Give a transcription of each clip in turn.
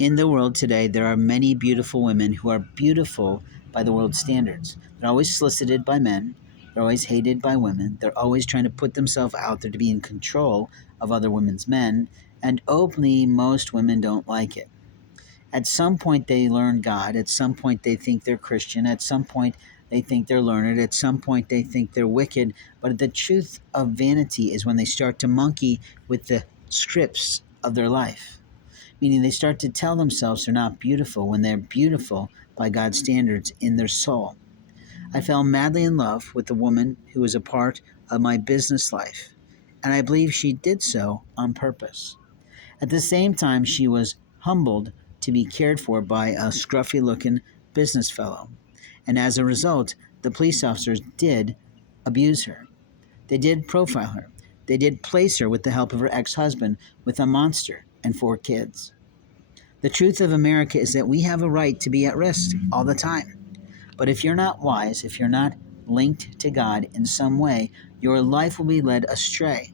In the world today, there are many beautiful women who are beautiful by the world's standards. They're always solicited by men. They're always hated by women. They're always trying to put themselves out there to be in control of other women's men. And openly, most women don't like it. At some point, they learn God. At some point, they think they're Christian. At some point, they think they're learned. At some point, they think they're wicked. But the truth of vanity is when they start to monkey with the scripts of their life, meaning they start to tell themselves they're not beautiful when they're beautiful by God's standards in their soul. I fell madly in love with the woman who was a part of my business life, and I believe she did so on purpose. At the same time, she was humbled to be cared for by a scruffy looking business fellow, and as a result, the police officers did abuse her. They did profile her. They did place her with the help of her ex husband with a monster and 4 kids. The truth of America is that we have a right to be at risk all the time. But if you're not wise, if you're not linked to God in some way, your life will be led astray.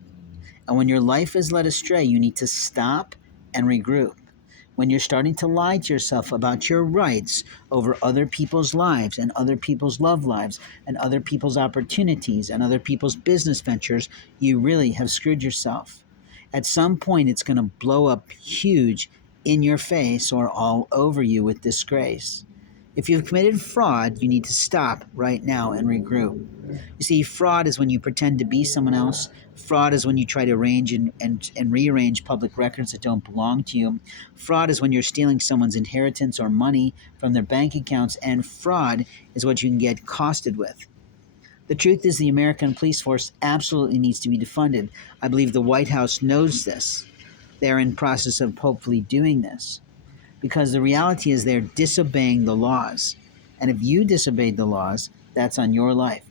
And when your life is led astray, you need to stop and regroup. When you're starting to lie to yourself about your rights over other people's lives and other people's love lives and other people's opportunities and other people's business ventures, you really have screwed yourself. At some point, it's going to blow up huge in your face or all over you with disgrace. If you've committed fraud, you need to stop right now and regroup. You see, fraud is when you pretend to be someone else. Fraud is when you try to arrange and rearrange public records that don't belong to you. Fraud is when you're stealing someone's inheritance or money from their bank accounts. And fraud is what you can get costed with. The truth is, the American police force absolutely needs to be defunded. I believe the White House knows this. They're in process of hopefully doing this, because the reality is they're disobeying the laws. And if you disobeyed the laws, that's on your life.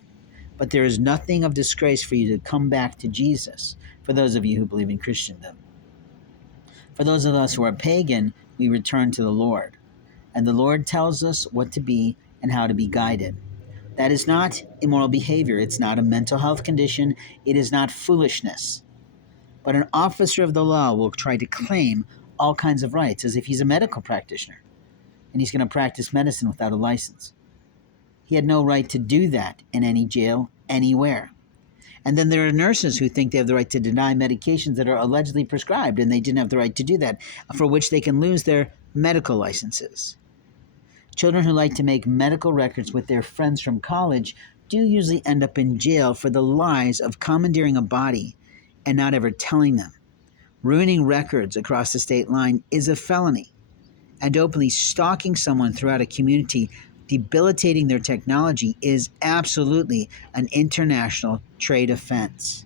But there is nothing of disgrace for you to come back to Jesus, for those of you who believe in Christendom. For those of us who are pagan, we return to the Lord. And the Lord tells us what to be and how to be guided. That is not immoral behavior. It's not a mental health condition. It is not foolishness. But an officer of the law will try to claim all kinds of rights as if he's a medical practitioner and he's going to practice medicine without a license. He had no right to do that in any jail, anywhere. And then there are nurses who think they have the right to deny medications that are allegedly prescribed, and they didn't have the right to do that, for which they can lose their medical licenses. Children who like to make medical records with their friends from college do usually end up in jail for the lies of commandeering a body and not ever telling them. Ruining records across the state line is a felony, and openly stalking someone throughout a community, debilitating their technology, is absolutely an international trade offense.